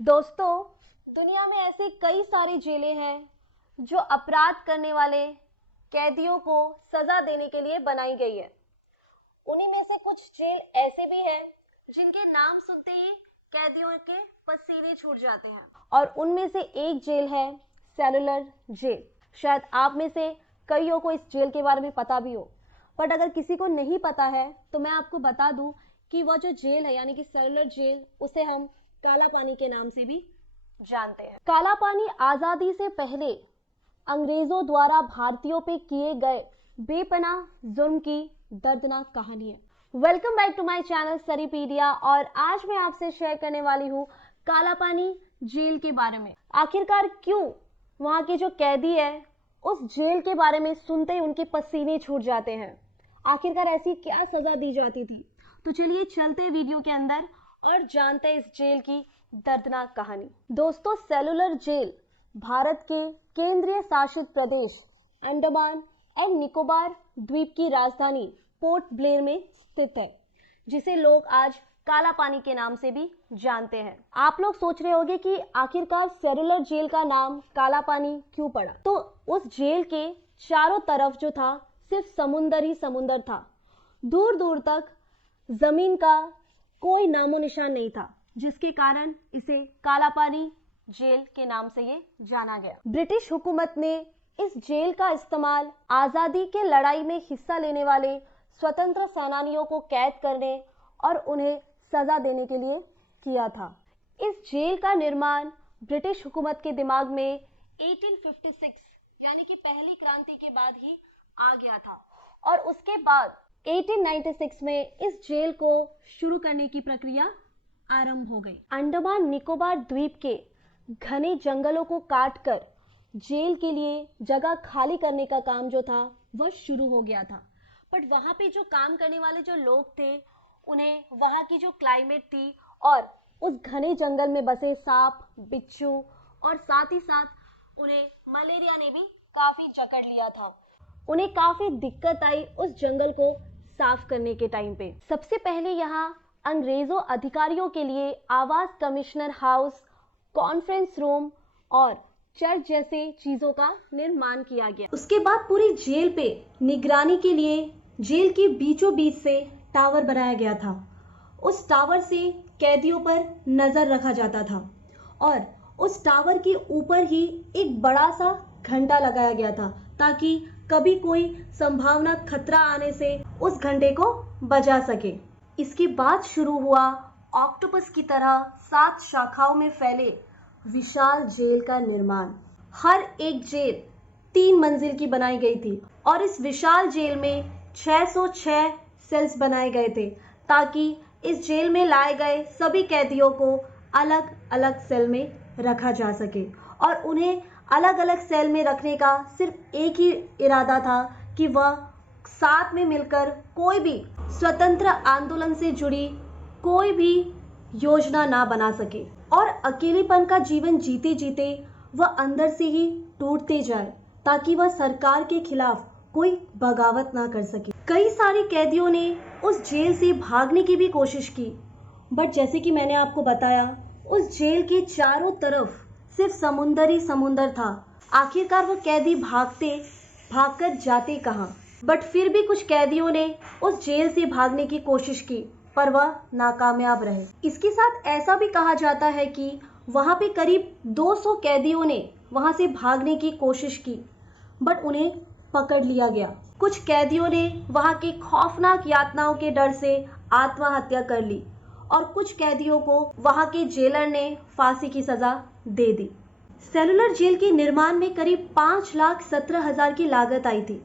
दोस्तों, दुनिया में ऐसे कई सारी जेलें हैं जो अपराध करने वाले कैदियों को सजा देने के लिए बनाई गई है। उन्हीं में से कुछ जेल ऐसे भी हैं जिनके नाम सुनते ही कैदियों के पसीने छूट जाते हैं और उनमें से एक जेल है सेलुलर जेल। शायद आप में से कईयों को इस जेल के बारे में पता भी हो, बट अगर किसी को नहीं पता है तो मैं आपको बता दूं कि वह जो जेल है यानी कि सेलुलर जेल, उसे हम काला पानी के नाम से भी जानते हैं। काला पानी आजादी से पहले अंग्रेजों द्वारा भारतीयों पे किए गए बेपनाह जुल्म की दर्दनाक कहानी है। Welcome back to my channel सरीपीडिया और आज मैं आपसे शेयर करने वाली हूँ काला पानी जेल के बारे में। आखिरकार क्यों वहाँ के जो कैदी है उस जेल के बारे में सुनते ही उनके पसीने छूट जाते हैं। आखिरकार ऐसी क्या सजा दी जाती थी? तो चलिए चलते हैं वीडियो के अंदर और जानते हैं इस जेल की दर्दनाक कहानी। दोस्तों, सेलुलर जेल भारत के केंद्रीय शासित प्रदेश अंडमान एंड निकोबार द्वीप की राजधानी पोर्ट ब्लेयर में स्थित है, जिसे लोग आज काला पानी के नाम से भी जानते हैं। आप लोग सोच रहे होंगे कि आखिरकार सेलुलर जेल का नाम काला पानी क्यों पड़ा? तो उस जेल के चारों तरफ जो था सिर्फ समुंदर ही समुंदर था। दूर दूर तक जमीन का कोई नामो निशान नहीं था, जिसके कारण इसे काला पानी जेल के नाम से ये जाना गया। ब्रिटिश हुकूमत ने इस जेल का इस्तेमाल आजादी के लड़ाई में हिस्सा लेने वाले स्वतंत्र सेनानियों को कैद करने और उन्हें सजा देने के लिए किया था। इस जेल का निर्माण ब्रिटिश हुकूमत के दिमाग में 1856 यानी कि पहली क्रांति के बाद ही आ गया था और उसके बाद 1896 में इस जेल को शुरू करने की प्रक्रिया आरंभ हो गई। अंडमान निकोबार द्वीप के घने जंगलों को काटकर जेल के लिए जगह खाली करने का काम जो था वह शुरू हो गया था। बट वहाँ पे जो काम करने वाले जो लोग थे, उन्हें वहाँ की जो क्लाइमेट थी और उस घने जंगल में बसे सांप, बिच्छू और साथ ही साथ उन्हें मलेरिया ने भी काफी जकड़ लिया था। उन्हें काफी दिक्कत आई उस जंगल को साफ करने के टाइम पे। सबसे पहले यहाँ अंग्रेजों अधिकारियों के लिए आवास, कमिश्नर हाउस, कॉन्फ्रेंस रूम और चर्च जैसे चीजों का निर्माण किया गया। उसके बाद पूरी जेल पे निगरानी के लिए जेल के बीचों बीच से टावर बनाया गया था। उस टावर से कैदियों पर नजर रखा जाता था और उस टावर के ऊपर ही एक बड़ा सा घंटा लगाया गया था ताकि कभी कोई संभावना खतरा आने से उस घंटे को बजा सके। इसके बाद शुरू हुआ ऑक्टोपस की तरह 7 शाखाओं में फैले विशाल जेल का निर्माण। हर एक जेल 3 मंजिल की बनाई गई थी और इस विशाल जेल में 606 सेल्स बनाए गए थे ताकि इस जेल में लाए गए सभी कैदियों को अलग अलग सेल में रखा जा सके और उन्हें अलग अलग सेल में रखने का सिर्फ एक ही इरादा था कि वह साथ में मिलकर कोई भी स्वतंत्र आंदोलन से जुड़ी कोई भी योजना ना बना सके और अकेलेपन का जीवन जीते जीते वह अंदर से ही टूटते जाए ताकि वह सरकार के खिलाफ कोई बगावत ना कर सके। कई सारे कैदियों ने उस जेल से भागने की भी कोशिश की, बट जैसे कि मैंने आपको बताया उस जेल के चारों तरफ सिर्फ समुंदर ही समुंदर था। आखिरकार वो कैदी भागकर जाते कहाँ? बट फिर भी कुछ कैदियों ने उस जेल से भागने की कोशिश की पर वह नाकामयाब रहे। इसके साथ ऐसा भी कहा जाता है कि वहाँ पे करीब 200 कैदियों ने वहाँ से भागने की कोशिश की बट उन्हें पकड़ लिया गया। कुछ कैदियों ने वहाँ की खौफनाक यातनाओं के डर से आत्महत्या कर ली और कुछ कैदियों को वहाँ के जेलर ने फांसी की सजा दे दी। सेलुलर जेल के निर्माण में करीब 5,17,000 की लागत आई थी।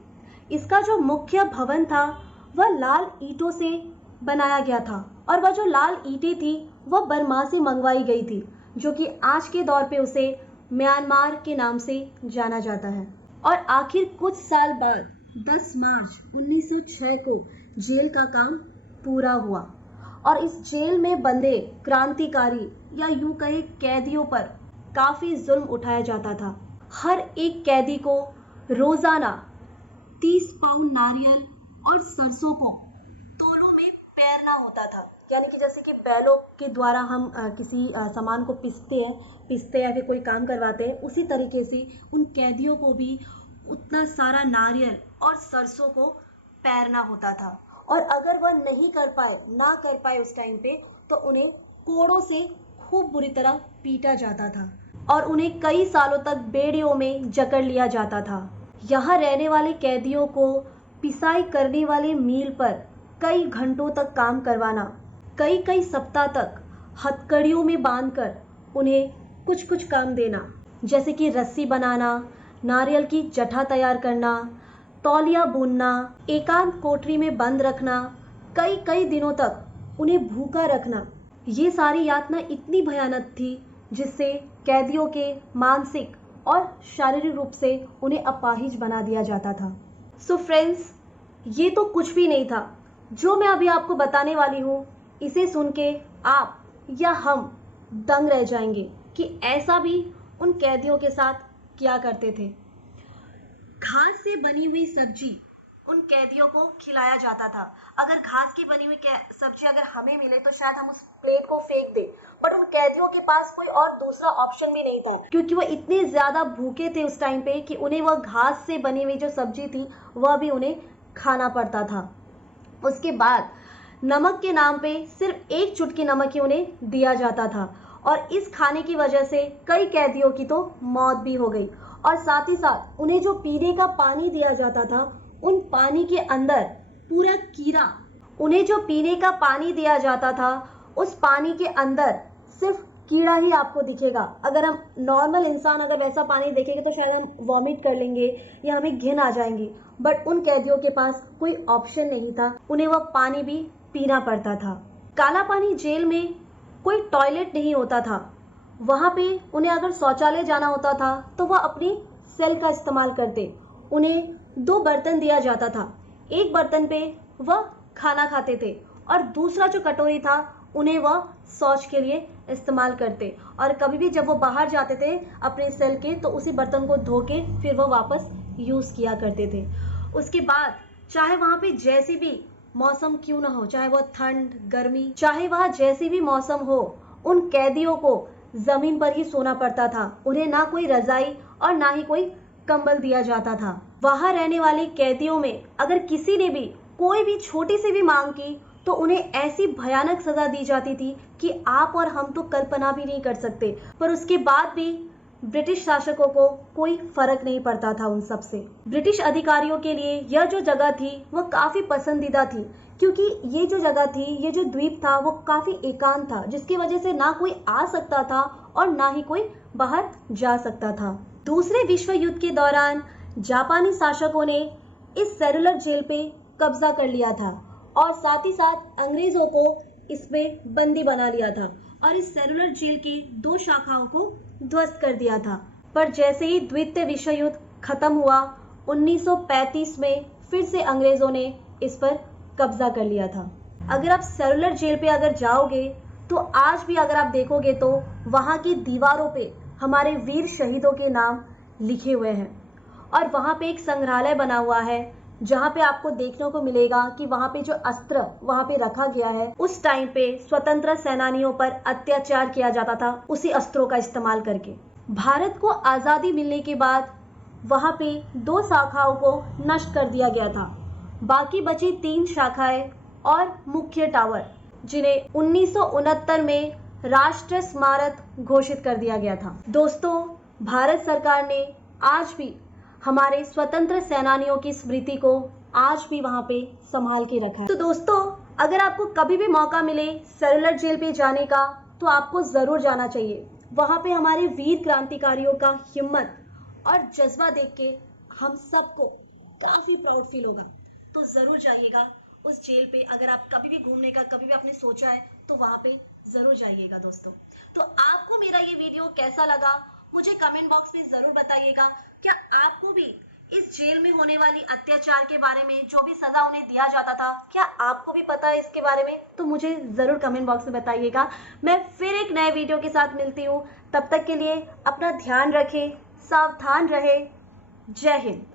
इसका जो मुख्य भवन था वह लाल ईंटों से बनाया गया था और वह जो लाल ईंटें थी वह बर्मा से मंगवाई गई थी, जो कि आज के दौर पे उसे म्यांमार के नाम से जाना जाता है। और आखिर कुछ साल बाद 10 मार्च 1906 को जेल का काम पूरा हुआ और इस जेल में बंदे क्रांतिकारी या यूं कहे कैदियों पर काफी जुल्म उठाया जाता था। हर एक कैदी को रोजाना 30 पाउंड नारियल और सरसों को तोलों में पेरना होता था यानी कि जैसे कि बैलों के द्वारा हम किसी सामान को पीसते या फिर कोई काम करवाते हैं, उसी तरीके से उन कैदियों को भी उतना सारा नारियल और सरसों को पैरना होता था। और अगर वह ना कर पाए उस टाइम पे, तो उन्हें कोड़ों से खूब बुरी तरह पीटा जाता था और उन्हें कई सालों तक बेड़ियों में जकड़ लिया जाता था। यहाँ रहने वाले कैदियों को पिसाई करने वाले मील पर कई घंटों तक काम करवाना, कई सप्ताह तक हथकड़ियों में बांधकर उन्हें कुछ काम देना, जैसे कि रस्सी बनाना, नारियल की जठा तैयार करना, तौलिया बुनना, एकांत कोठरी में बंद रखना, कई दिनों तक उन्हें भूखा रखना। ये सारी यातना इतनी भयानक थी जिससे कैदियों के मानसिक और शारीरिक रूप से उन्हें अपाहिज बना दिया जाता था। सो फ्रेंड्स, ये तो कुछ भी नहीं था। जो मैं अभी आपको बताने वाली हूँ, इसे सुन के आप या हम दंग रह जाएंगे कि ऐसा भी उन कैदियों के साथ किया करते थे। घास से बनी हुई सब्जी उन कैदियों को खिलाया जाता था। अगर घास की बनी हुई सब्जी अगर हमें मिले तो शायद हम उस प्लेट को फेंक दें, बट उन कैदियों के पास कोई और दूसरा ऑप्शन भी नहीं था, क्योंकि वो इतने ज्यादा भूखे थे उस टाइम पे कि उन्हें वह घास से बनी हुई जो सब्जी थी वह भी उन्हें खाना पड़ता था। उसके बाद नमक के नाम पे सिर्फ एक चुटकी नमक ही उन्हें दिया जाता था और इस खाने की वजह से कई कैदियों की तो मौत भी हो गई। और साथ ही साथ उन्हें जो पीने का पानी दिया जाता था, उन पानी के अंदर पूरा कीड़ा, उन्हें जो पीने का पानी दिया जाता था उस पानी के अंदर सिर्फ कीड़ा ही आपको दिखेगा। अगर हम नॉर्मल इंसान अगर वैसा पानी देखेंगे तो शायद हम वॉमिट कर लेंगे या हमें घिन आ जाएंगी, बट उन कैदियों के पास कोई ऑप्शन नहीं था, उन्हें वह पानी भी पीना पड़ता था। काला पानी जेल में कोई टॉयलेट नहीं होता था। वहाँ पे उन्हें अगर शौचालय जाना होता था तो वह अपनी सेल का इस्तेमाल करते। उन्हें 2 बर्तन दिया जाता था। एक बर्तन पे वह खाना खाते थे और दूसरा जो कटोरी था उन्हें वह शौच के लिए इस्तेमाल करते। और कभी भी जब वो बाहर जाते थे अपने सेल के, तो उसी बर्तन को धो के फिर वह वापस यूज़ किया करते थे। उसके बाद चाहे वहाँ पे जैसी भी मौसम क्यों ना हो, चाहे वह ठंड गर्मी, चाहे वह जैसी भी मौसम हो, उन कैदियों को जमीन पर ही सोना पड़ता था। उन्हें ना कोई रजाई और ना ही कोई कंबल दिया जाता था। वहां रहने वाले कैदियों में अगर किसी ने भी कोई भी छोटी सी भी मांग की तो उन्हें ऐसी भयानक सजा दी जाती थी कि आप और हम तो कल्पना भी नहीं कर सकते। पर उसके बाद भी ब्रिटिश शासकों को कोई फर्क नहीं पड़ता था उन सब से। ब्रिटिश अधिकारियों के लिए यह जो जगह थी वह काफी पसंदीदा थी, क्योंकि ये जो जगह थी, ये जो द्वीप था, वो काफी एकांत था, जिसकी वजह से ना कोई आ सकता था और ना ही कोई बाहर जा सकता था। दूसरे विश्व युद्ध के दौरान जापानी शासकों ने इस सेलुलर जेल पे कब्जा कर लिया था और साथ ही साथ अंग्रेजों को इसमें बंदी बना लिया था और इस सेलुलर जेल की 2 शाखाओं को ध्वस्त कर दिया था। पर जैसे ही द्वितीय विश्व युद्ध खत्म हुआ, 1935 में फिर से अंग्रेजों ने इस पर कब्जा कर लिया था। अगर आप सेलुलर जेल पे अगर जाओगे तो आज भी अगर आप देखोगे तो वहाँ की दीवारों पे हमारे वीर शहीदों के नाम लिखे हुए हैं और वहाँ पे एक संग्रहालय बना हुआ है जहाँ पे आपको देखने को मिलेगा कि वहाँ पे जो अस्त्र वहाँ पे रखा गया है, उस टाइम पे स्वतंत्र सेनानियों पर अत्याचार किया जाता था उसी अस्त्रों का इस्तेमाल करके। भारत को आज़ादी मिलने के बाद वहाँ पे 2 शाखाओं को नष्ट कर दिया गया था। बाकी बची 3 शाखाएं और मुख्य टावर, जिन्हें 1969 में राष्ट्रीय स्मारक घोषित कर दिया गया था। दोस्तों, भारत सरकार ने आज भी हमारे स्वतंत्र सेनानियों की स्मृति को आज भी वहां पे संभाल के रखा है। तो दोस्तों, अगर आपको कभी भी मौका मिले सेलुलर जेल पे जाने का तो आपको जरूर जाना चाहिए। वहां पे हमारे वीर क्रांतिकारियों का हिम्मत और जज्बा देख के हम सबको काफी प्राउड फील होगा। तो जरूर जाइएगा उस जेल पे। अगर आप कभी भी घूमने का कभी भी आपने सोचा है तो वहां पे जरूर जाइएगा दोस्तों। तो आपको मेरा ये वीडियो कैसा लगा मुझे कमेंट बॉक्स में जरूर बताइएगा। क्या आपको भी इस जेल में होने वाली अत्याचार के बारे में, जो भी सजा उन्हें दिया जाता था, क्या आपको भी पता है इसके बारे में? तो मुझे जरूर कमेंट बॉक्स में बताइएगा। मैं फिर एक नए वीडियो के साथ मिलती हूँ। तब तक के लिए अपना ध्यान रखें, सावधान रहे। जय हिंद।